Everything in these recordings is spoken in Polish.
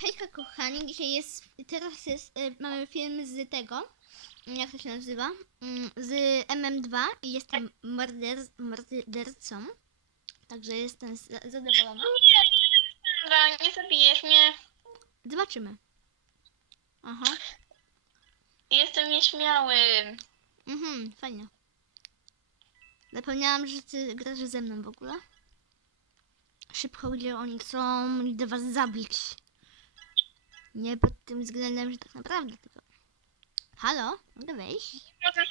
Hejka kochani, dzisiaj jest, teraz jest, y, mamy film z tego, jak to się nazywa, Mm, z MM2 i jestem morder, mordercą, także jestem za- zadowolona. Sandra, nie zabijesz mnie. Zobaczymy. Aha, Jestem nieśmiały. mhm, fajnie. Zapomniałam, że ty grasz ze mną w ogóle. Szybko, gdzie oni chcą idę was zabić. Nie pod tym względem, że tak naprawdę tylko... Halo? Mogę wejść? Możesz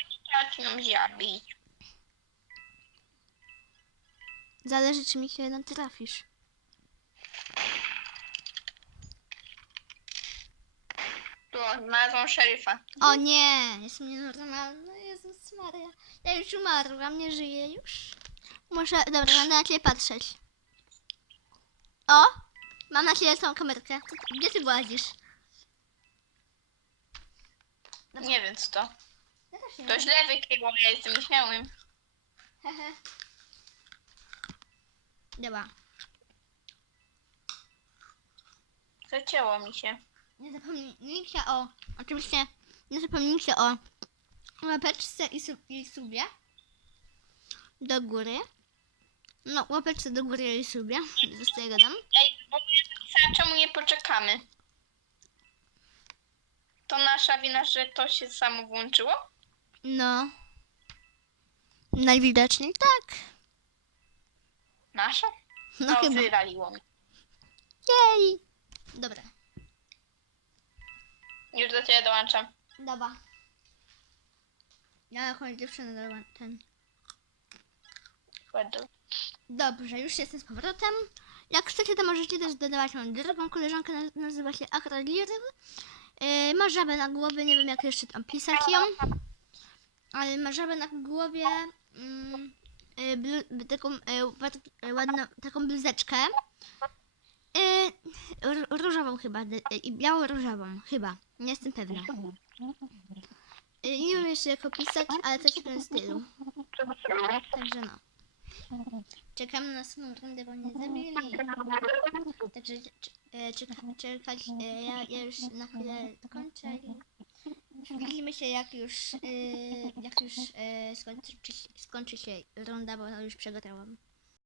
nam zabić. Zależy, czy mi się natrafisz. Tu, znalazłam szeryfa. O nie, jestem nienormalna. Jezus Maria. Ja już umarłam, nie żyję już. Muszę, dobra, będę na ciebie patrzeć. O! Mam na ciebie tą kamerkę. Gdzie ty włazisz? Nie wiem co to. Ja też nie To źle wykryło, ja jestem nieśmiałym. Hehe. Dobra. Zacięło mi się. Nie zapomnijcie o... Oczywiście nie zapomnijcie o łapeczce i, sub, i subie. Do góry. No, łapeczce do góry i subie. Zostaję gadam. Ej, czemu nie poczekamy? To nasza wina, że to się samo włączyło? No. Najwidoczniej tak. Nasza? No, No, chyba. wywaliło mi. Jej. Dobra. Już do ciebie dołączam. Dobra. Ja jakąś dziewczynę dałam ten. Dobrze, już jestem z powrotem. Jak chcecie, to możecie też dodawać moją drugą koleżankę, naz- nazywa się Akraliry. Yy, ma żabę na głowie, nie wiem jak jeszcze tam pisać ją. Ale ma żabę na głowie, yy, taką, yy, ład- ładną, taką bluzeczkę. Yy, różową chyba, dy- yy, i biało-różową, chyba, nie jestem pewna. Yy, nie wiem jeszcze jak opisać, ale coś w tym stylu. Także no. Czekamy na następną rundę, bo nie zabili. Także e, czeka, czekać, e, ja, ja już na chwilę kończę widzimy się jak już, e, jak już skończy, skończy się runda, bo już przygotowałam.